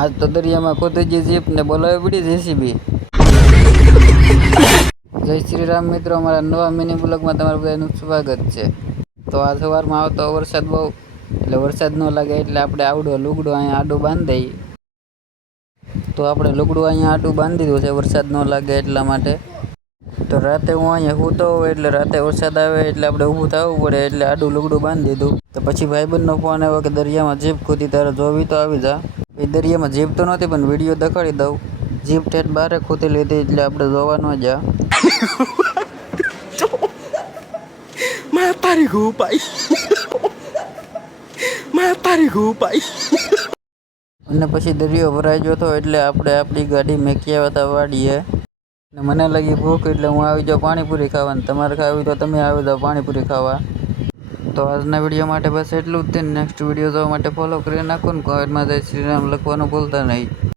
આજ તો દરિયામાં ખોદાઈ જીપ ને બોલાવી પડી જેસીબી। જય શ્રી રામ મિત્રો, અમારા નવા મિની બ્લોગમાં તમારું બધાનું સ્વાગત છે। તો આ સવારમાં આવતો વરસાદ બહુ એટલે વરસાદ ન લાગે એટલે આપણે આવડો લુગડો અહીંયા આડું બાંધી દઈએ। તો આપણે લુગડું અહીંયા આડું બાંધી દીધું છે વરસાદ ન લાગે એટલા માટે। તો રાતે હું અહીંયા સૂતો હોય એટલે રાતે વરસાદ આવે એટલે આપણે ઊભું થવું પડે એટલે આડું લુગડું બાંધી દીધું। તો પછી ભાઈબંધનો ફોન આવ્યો કે દરિયામાં જીપ ખોદી, તારે જોવી તો આવી જા। એ દરિયામાં જીપ તો નહોતી પણ વિડીયો દેખાડી દઉં। જીપ ઠેઠ બારે ખોદી લીધી એટલે આપણે જોવા ન જા। અને પછી દરિયો ભરાઈ ગયો હતો એટલે આપણે આપણી ગાડી મેકી આવ્યા હતા વાડીએ। ને મને લાગી ભૂખ એટલે હું આવી જાઉં પાણીપુરી ખાવા, ને તમારે ખાવી તો તમે આવી જાઓ પાણીપુરી ખાવા। તો આજના વિડીયો માટે બસ એટલું જ. નેક્સ્ટ વિડીયો જોવા માટે ફોલો કરી નાખો ને, કોમેન્ટમાં જય શ્રી રામ લખવાનું ભૂલતા નહીં।